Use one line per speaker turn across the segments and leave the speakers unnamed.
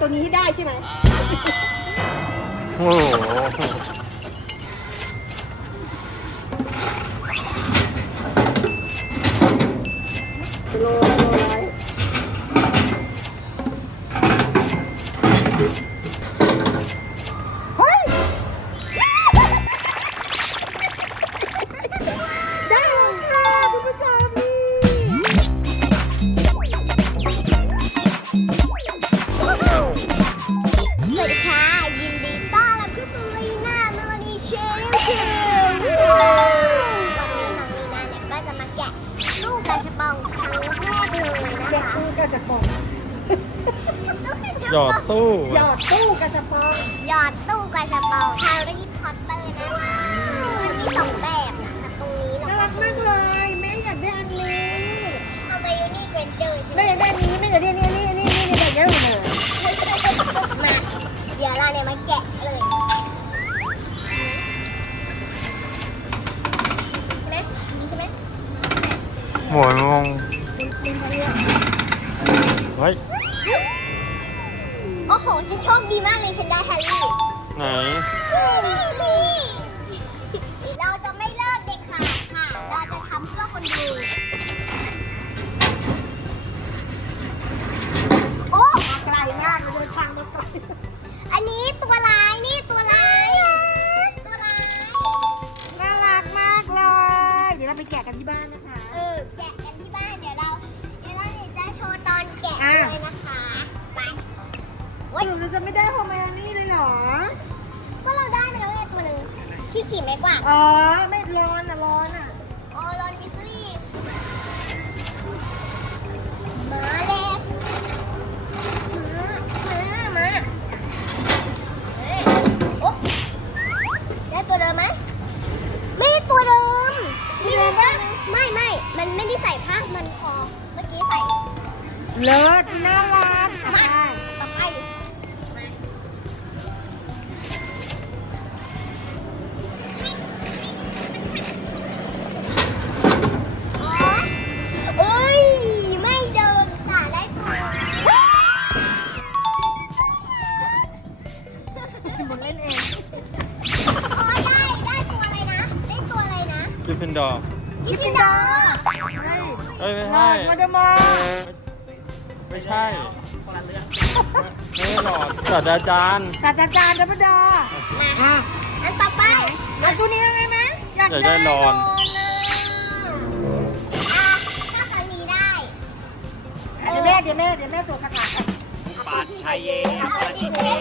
ตัวนี้ให้ได้ใช่ไหม
โอ้โห
โล
กมากเลย
แม่
อ
ยากได้อันนี้
เอาไปยูนี่เกรนเจอร์ใช่ไหม
แม่อยากได้อันนี้แม่อยากได้อันนี้อันนี้อันนี้อันนี้แบบเยอะเลย
มาเดี๋ยวเราเนี่ยมาแกะเลยใช่ไหมนี่ใช่ไหม
หมวยงง
ลิงมาเลือก
เฮ้ย
โอ้โหฉันโชคดีมากเลยฉันได้แฮร์รี่
ไหน
เราจะไม่
ได้
โฮ
มายานี่เลยเหรอ
เพราะเราได้ไปแล้วไงตัวหนึ่งที่ขี่ไม้กวาด
อ๋อ ไม่ร้อนอะร้อนอะ
ออรอนบิสลี่มาเลสมามามาเฮ้ยโอ๊ะได้ตัวเดิมไหมไม่ได้ตัวเดิม
มีเดิมปะ
ไม่ไม่ มันไม่ได้ใส่ผ้ามันพอเมื่อกี้ใส่
เลิศน่ารัก
ด
อ
ร์
เฮ้ย
เอ้ยไม่
หลอ
ใช่
ดวอเดอมอร์
ไม่ใช่ไม่ใช่หลอดศาสตราจารย์
ศาสตราจารย์ดับเบิลดอร์
มา
อะ
อันต่อไป
เอาตัวนี้ได้ไหมอยาก
อยากได้
ได้
หลอด
นะ
อะถ้าครั้งนี้ได้
เดี๋ยวแม่เดี๋ยวแม่เดี๋ยวแม่สวดคาถาก่อน
ปัจชัยเย
เอาอีกเล่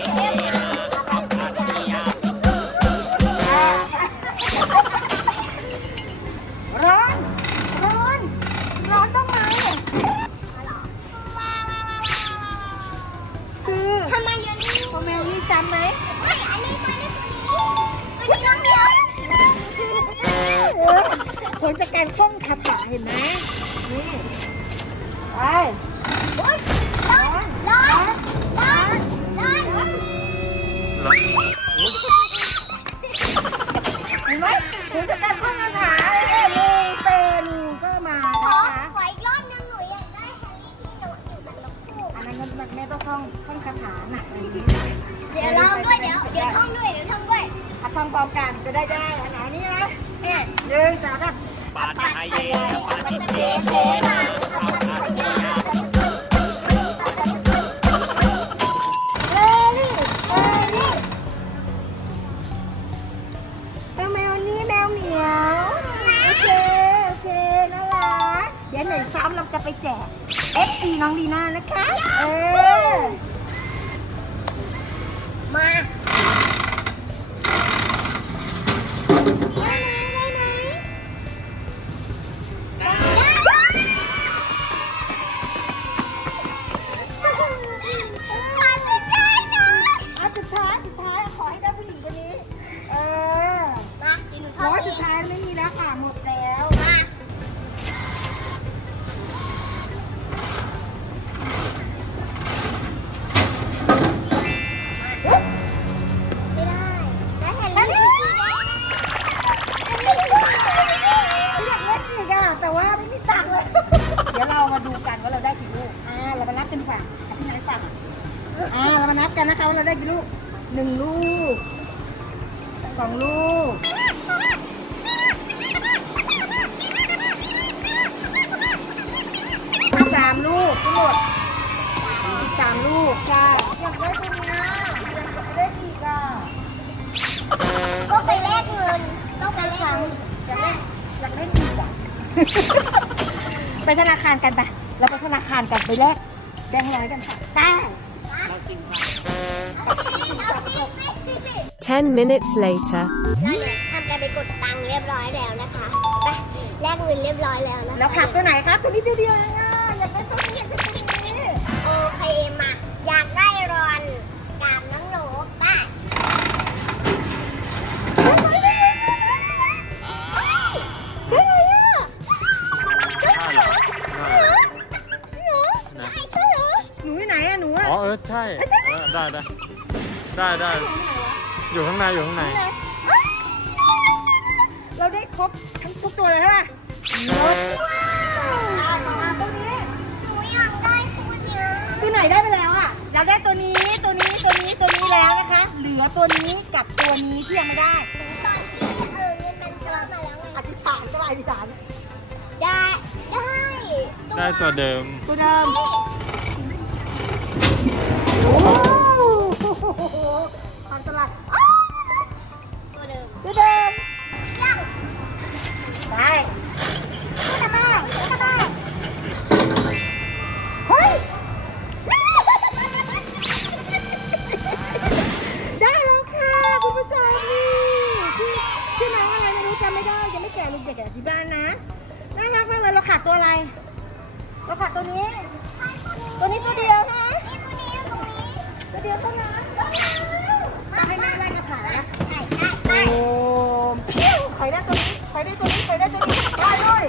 เดี๋ยว
ลอง
ด้วยเดี๋ยวเดี๋ยวท่องด้วยเดี๋ยวท่องด้วย
อะท่องพร้อมกันจะได้ได้อันไหนนี่นะเนี่ยหนึ่งสองสาม
ปัจชัยเยปัจจิเตเทมาสัพพะทิย
แต่ว่าไม่มีตังค์เลย เดี๋ยวเรามาดูกันว่าเราได้กี่ลูก อ่า เรามานับกันดีกว่าะพี่นายฝากอ่า เรา
มา
นับกันนะคะว่าเราได้กี่ลูกหนึ่งลูกสองลูก สามลูกทั้งหมดสามลูกใช่อยากได้ตรงนี้อยากได้อีกอะ
ก็ไปแลกน ไป
ธนาคารกันปะเราไปธนาคารกันไปแลกแบงค์ร้อยกันค่ะได้
10 minutes later.
เราเนี่ยทำการไปกดตังค์เรียบร้อยแล้วนะคะไปแลกเงินเรียบร้อยแล้วนะคะ
แล้วขับตัวไหนคะตัวนี้ตัวเดียวเองอะอยากได้ตัวนี้อยากได้ตัวนี้
โอเคมา
ได้ได้ได้ได้อยู่ข้างในอยู่ข้างใน
เราได้ครบทั้งทุกตัวเลยใช่ป่ะหมดว้าวมาตัวนี้
หนูอยากได้ตัวเนี้ย
ตัวไหนได้ไปแล้วอะ เราได้ตัวนี้ตัวนี้ตัวนี้ตัวนี้แล้วนะคะ เหลือตัวนี้กับตัวนี้ที่ยังไม่ได้
ตอนที่เออเงินมันเติมมาแล้วไง
อธิษฐานก็ได้อธิษฐาน
ได้ได้
ได้ตัวเดิม
ตัวเดิม
นี่
โอ้โห อันตรายอ้าว
ตัวเดิม
ตัวเดิม
เรื่อง
ไป ได้ตัวนี้ใครได้ตัวนี้ได้เลย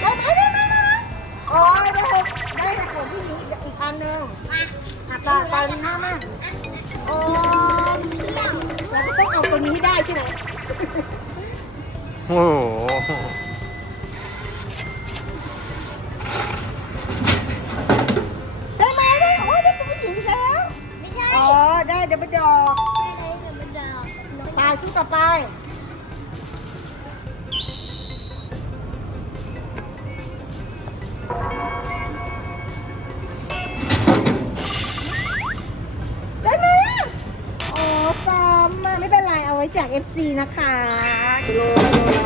ได้ไหมได้ไหมได้ไหมโอ้ยได้หกได้หกผู้หญิงอีกอีกอันหนึ่ง
มา
อะตาตาลีน่ามาก
โอ้เที่ยว
เราจะต้องเอาตัวนี้ให้ได้ใช่ไหม
โอ้โห
ได้ไหมได้โอ้ยได้ตัวผู้หญิงอีกแล้ว
ไม่ใช่
อ๋อ ได้เดี๋ยวไปดอก
ใช่เลยเดี๋ยวมันดอกน้อย
ไปสู้ต่อไป แจก FC นะคะโลโล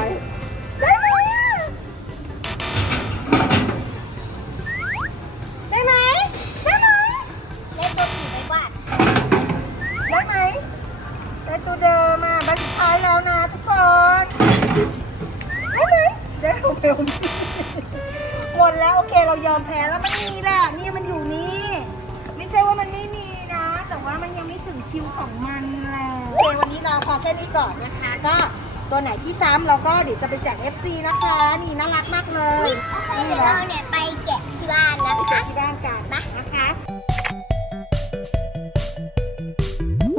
ตัวไหนที่ซ้ำเราก็เดี๋ยวจะไปแจก FC นะคะ นี่น่ารักมากเลย
โอเค
นี่
เดี๋ยว
แหละ
เราเนี่ยไปแกะที่บ้านนะ
ไปแจ
คะ
กที่บ้านกันนะคะ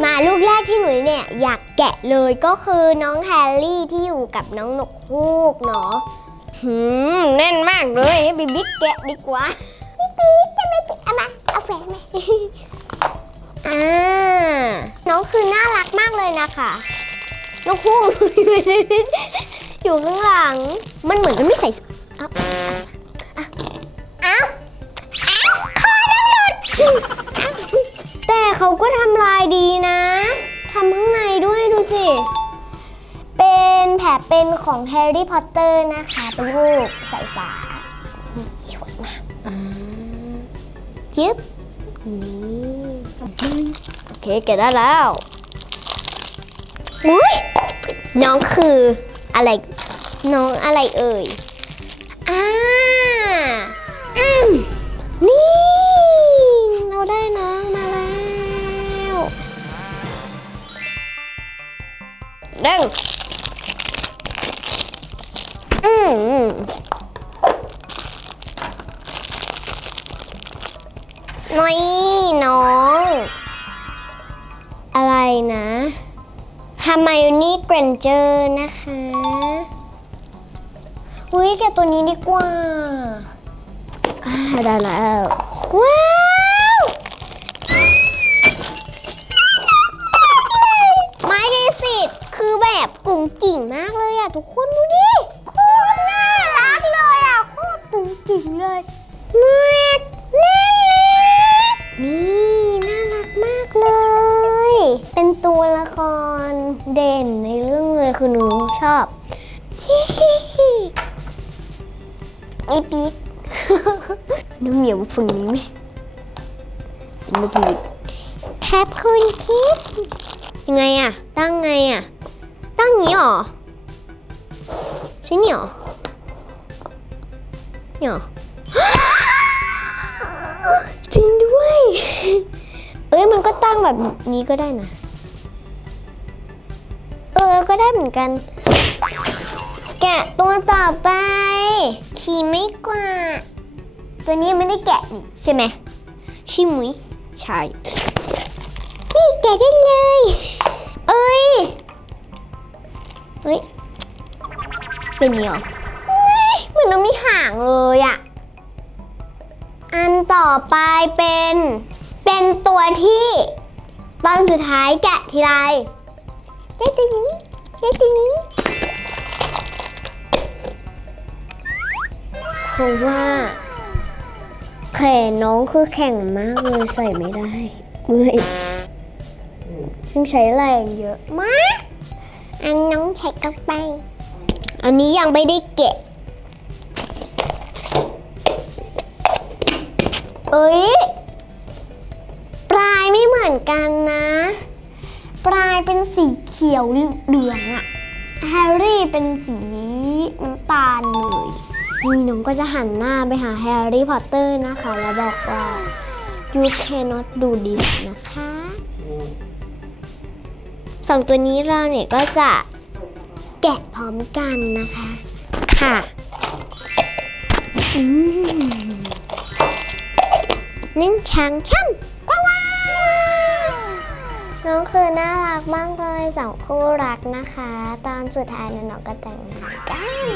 มาลูกแรกที่หนูเนี่ยอยากแกะเลยก็คือน้องแฮร์รี่ที่อยู่กับน้องหนกฮูกเนาะหืมแน่นมากเลยให้บิบิ๊กแกะดีกว่าปิ๊กปิ๊กจะไม่ปิ๊กเอามาเอาแฟนไหมอ่าน้องคือน่ารักมากเลยนะคะ นกฮูกอยู่ข้างหลัง มันเหมือนมันไม่ใส่เอาเอาเอาเอาคอดังหลุดแต่เขาก็ทำลายดีนะทำข้างในด้วยดูสิ เป็นแผลเป็นของแฮร์รี่พอตเตอร์นะคะ เป็นรูปใสายฟ้าสวยมากอ่ายึบนี่โอเคเก็บได้แล้วอุ้ย น้องคืออะไรน้องอะไรเอ่ยอ่านี่ เราได้น้องมาแล้วเด้งอืมนี่น้อง อะไรนะาไมโอนี่เกรนเจอร์นะคะอุ้ยแกตัวนี้ดีกว่าได้แล้วว้าวไม้เกสิตคือแบบกุ่งกิ่งมากเลยอะทุกคนดูดิโคตรน่ารักเลยอะโคตรกุ่งกิ่งเลยไม่ือหนูชอบอีปีกน้ำเหมียวฝั่งนี้ไม่เมื่อกี้แคปคุณคิดยังไงอะตั้งไงอะตั้งงี้หรอใช่นี่หรอนี่หรอจริงด้วย เอ้ยมันก็ตั้งแบบนี้ก็ได้นะ ก็ได้เหมือนกัน แกะตัวต่อไป ขี่ไม่กว่า ตัวนี้ไม่ได้แกะนี่ใช่ไหมชิมุยใช่นี่แกะได้เลย เอ้ย เฮ้ย เป็นนี่หรอเฮ้ยเหมือนมันมีหางเลยอะอันต่อไปเป็น เป็นตัวที่ ตอนสุดท้ายแกะทีไรได้ตัวนี้ ได้ตัวนี้เพราะว่า แขนน้องคือแข็งมากเลยใส่ไม่ได้เมื่อยต้องใช้แรงเยอะมาก อันน้องใช้กระไป อันนี้ยังไม่ได้เกะ เอ้ย ปลายไม่เหมือนกันนะ ปลายเป็นสี ขียวเหลืองอะแฮร์รี่เป็นสีน้ำตาลเลยนี่น้องก็จะหันหน้าไปหาแฮร์รี่พอตเตอร์นะคะ แล้วบอกว่า you cannot do this นะคะสองตัวนี้เราเนี่ยก็จะแกะพร้อมกันนะคะ ค่ะนึ่งช้างช่ำ น้องคือน่ารักมากเลยสองคู่รักนะคะ ตอนสุดท้ายน้องก็แต่งงานกัน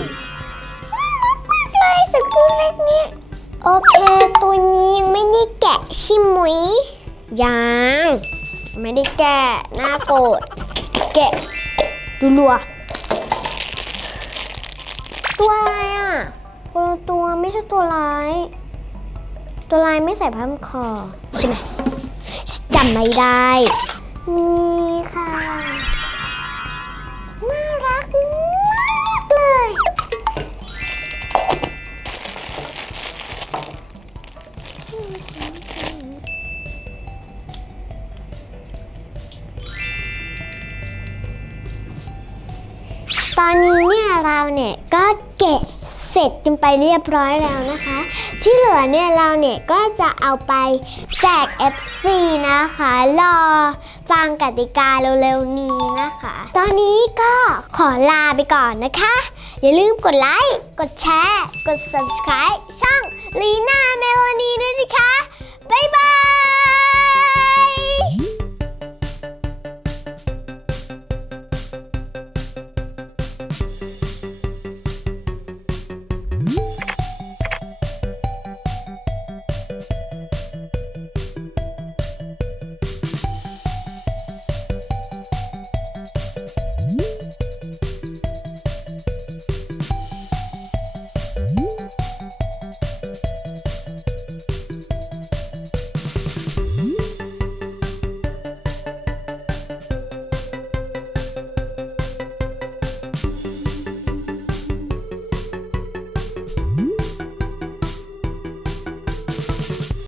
น่ารักมากเลยสองคู่เล็กนี้โอเคตัวนี้ยังไม่ได้แกะใชิมุยยังไม่ได้แกะหน่าโกรธแกะดูรัวตัวอะไรอะคนตัวไม่ใช่ตัวร้าย ตัวลายไม่ใส่ผ้าพันคอใช่ไหมจำไม่ได้ นี่ค่ะ น่ารักมากเลย ตอนนี้เนี่ยเราเนี่ยก็เกะเสร็จกันไปเรียบร้อยแล้วนะคะ ที่เหลือเนี่ยเราเนี่ยก็จะเอาไปแจก FC นะคะ รอ ฟังกติกาเร็วๆนี้นะคะ ตอนนี้ก็ขอลาไปก่อนนะคะ อย่าลืมกดไลค์ กดแชร์ กด subscribe ช่องลีน่าเมโลนีด้วยนะคะ บ๊ายบาย